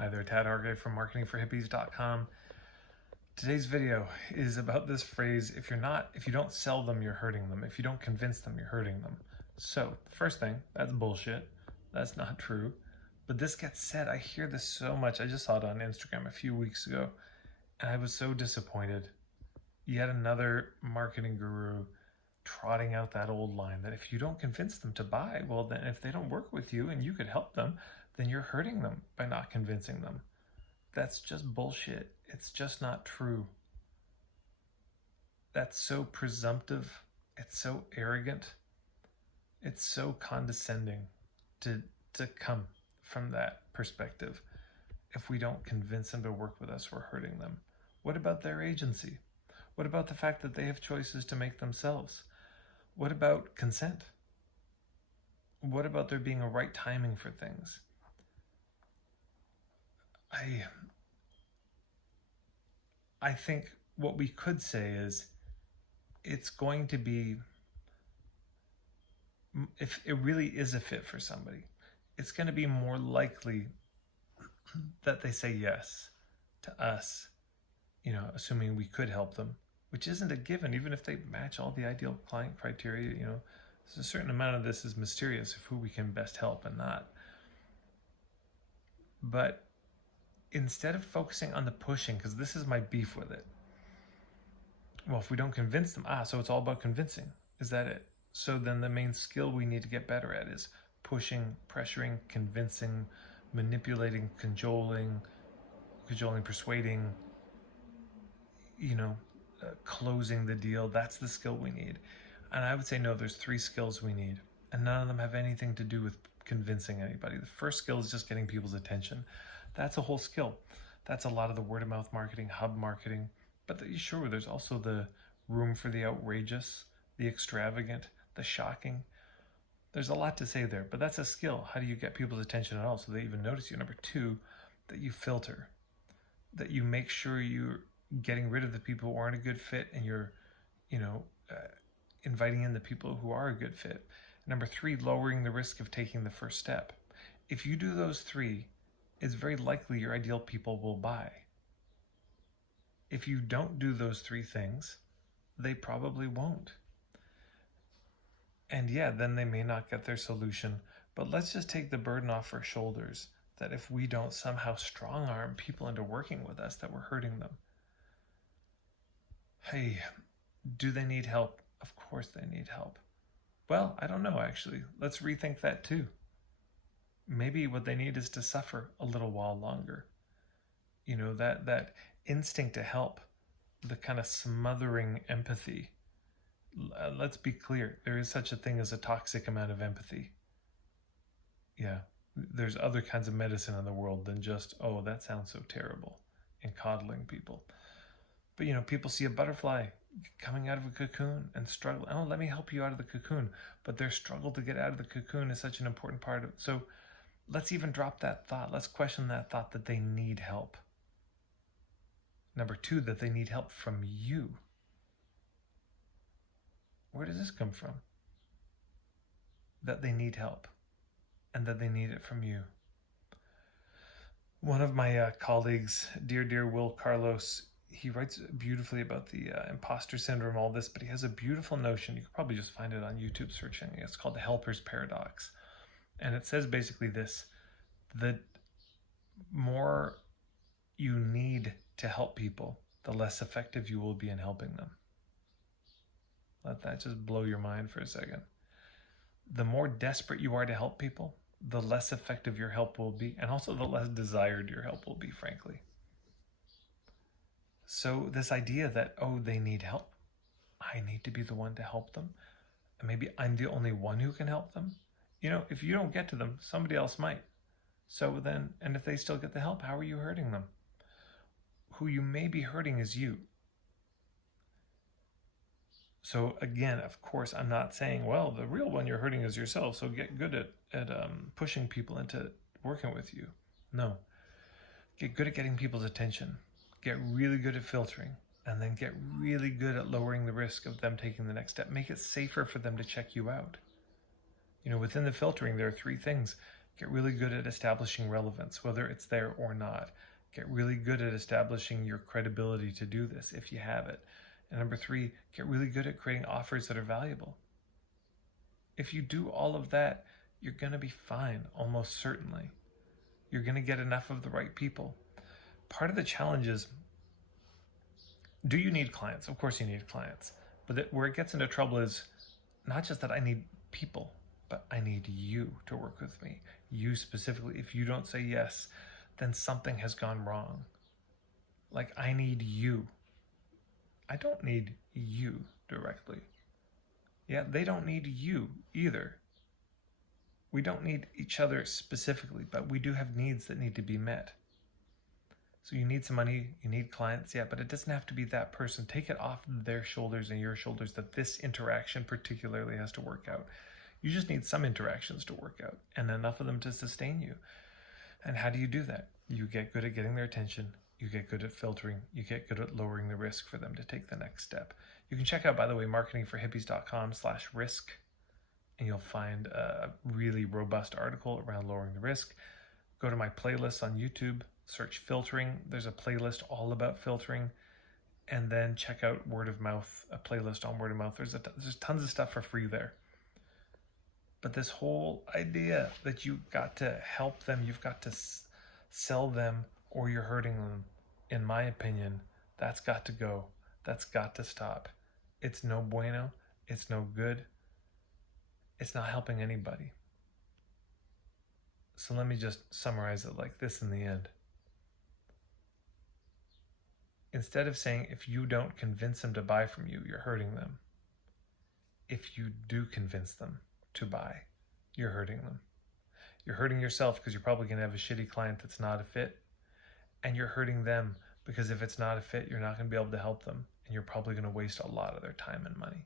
Hi there, Tad Hargay from marketingforhippies.com. Today's video is about this phrase, if you don't sell them, you're hurting them. If you don't convince them, you're hurting them. So, first thing, that's bullshit. That's not true. But this gets said, I hear this so much. I just saw it on Instagram a few weeks ago, and I was so disappointed. Yet another marketing guru trotting out that old line that if you don't convince them to buy, well, then if they don't work with you and you could help them, then you're hurting them by not convincing them. That's just bullshit. It's just not true. That's so presumptive. It's so arrogant. It's so condescending to come from that perspective. If we don't convince them to work with us, we're hurting them. What about their agency? What about the fact that they have choices to make themselves? What about consent? What about there being a right timing for things? I think what we could say is it's going to be, if it really is a fit for somebody, it's going to be more likely that they say yes to us, assuming we could help them, which isn't a given, even if they match all the ideal client criteria. There's a certain amount of this is mysterious of who we can best help and not. But instead of focusing on the pushing, because this is my beef with it. Well, if we don't convince them, so it's all about convincing. Is that it? So then the main skill we need to get better at is pushing, pressuring, convincing, manipulating, cajoling, persuading, closing the deal. That's the skill we need. And I would say, no, there's 3 skills we need. And none of them have anything to do with convincing anybody. The first skill is just getting people's attention. That's a whole skill. That's a lot of the word-of-mouth marketing, hub marketing. But sure, there's also the room for the outrageous, the extravagant, the shocking. There's a lot to say there, but that's a skill. How do you get people's attention at all so they even notice you? Number 2, that you filter, that you make sure you're getting rid of the people who aren't a good fit and you're, inviting in the people who are a good fit. Number 3, lowering the risk of taking the first step. If you do those 3, it's very likely your ideal people will buy. If you don't do those 3 things, they probably won't. And yeah, then they may not get their solution, but let's just take the burden off our shoulders that if we don't somehow strong arm people into working with us, that we're hurting them. Hey, do they need help? Of course they need help. Well, I don't know, actually. Let's rethink that too. Maybe what they need is to suffer a little while longer. That instinct to help, the kind of smothering empathy. Let's be clear, there is such a thing as a toxic amount of empathy. Yeah, there's other kinds of medicine in the world than just, oh, that sounds so terrible, and coddling people. But people see a butterfly coming out of a cocoon and struggle. Oh, let me help you out of the cocoon. But their struggle to get out of the cocoon is such an important part of it. So let's even drop that thought. Let's question that thought that they need help. Number 2, that they need help from you. Where does this come from? That they need help and that they need it from you. One of my colleagues, dear Will Carlos, he writes beautifully about the imposter syndrome, all this, but he has a beautiful notion. You could probably just find it on YouTube searching. It's called the helper's paradox. And it says basically this: the more you need to help people, the less effective you will be in helping them. Let that just blow your mind for a second. The more desperate you are to help people, the less effective your help will be, and also the less desired your help will be, frankly. So this idea that, oh, they need help, I need to be the one to help them, and maybe I'm the only one who can help them. If you don't get to them, somebody else might. So then, and if they still get the help, how are you hurting them? Who you may be hurting is you. So again, of course, I'm not saying, well, the real one you're hurting is yourself, so get good at pushing people into working with you. No. Get good at getting people's attention. Get really good at filtering. And then get really good at lowering the risk of them taking the next step. Make it safer for them to check you out. Within the filtering, there are 3 things. Get really good at establishing relevance, whether it's there or not. Get really good at establishing your credibility to do this if you have it. And number 3, get really good at creating offers that are valuable. If you do all of that, you're going to be fine, almost certainly. You're going to get enough of the right people. Part of the challenge is, do you need clients? Of course you need clients. But where it gets into trouble is not just that I need people, but I need you to work with me. You specifically. If you don't say yes, then something has gone wrong. Like, I need you. I don't need you directly. Yeah, they don't need you either. We don't need each other specifically, but we do have needs that need to be met. So you need some money, you need clients, yeah, but it doesn't have to be that person. Take it off their shoulders and your shoulders that this interaction particularly has to work out. You just need some interactions to work out and enough of them to sustain you. And how do you do that? You get good at getting their attention. You get good at filtering. You get good at lowering the risk for them to take the next step. You can check out, by the way, marketingforhippies.com/risk, and you'll find a really robust article around lowering the risk. Go to my playlist on YouTube, search filtering. There's a playlist all about filtering. And then check out word of mouth, a playlist on word of mouth. There's tons of stuff for free there. But this whole idea that you got to help them, you've got to sell them, or you're hurting them, in my opinion, that's got to go. That's got to stop. It's no bueno. It's no good. It's not helping anybody. So let me just summarize it like this in the end. Instead of saying, if you don't convince them to buy from you, you're hurting them. If you do convince them to buy, you're hurting them. You're hurting yourself because you're probably going to have a shitty client that's not a fit. And you're hurting them because if it's not a fit, you're not going to be able to help them. And you're probably going to waste a lot of their time and money.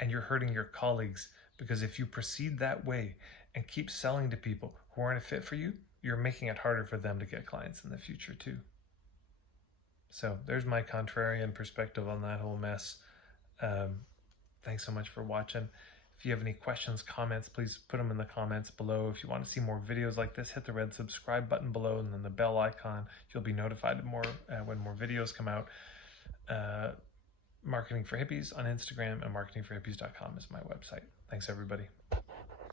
And you're hurting your colleagues because if you proceed that way and keep selling to people who aren't a fit for you, you're making it harder for them to get clients in the future too. So there's my contrarian perspective on that whole mess. Thanks so much for watching. If you have any questions, comments, please put them in the comments below. If you want to see more videos like this, hit the red subscribe button below and then the bell icon. You'll be notified when more videos come out. Marketing for Hippies on Instagram and marketingforhippies.com is my website. Thanks, everybody.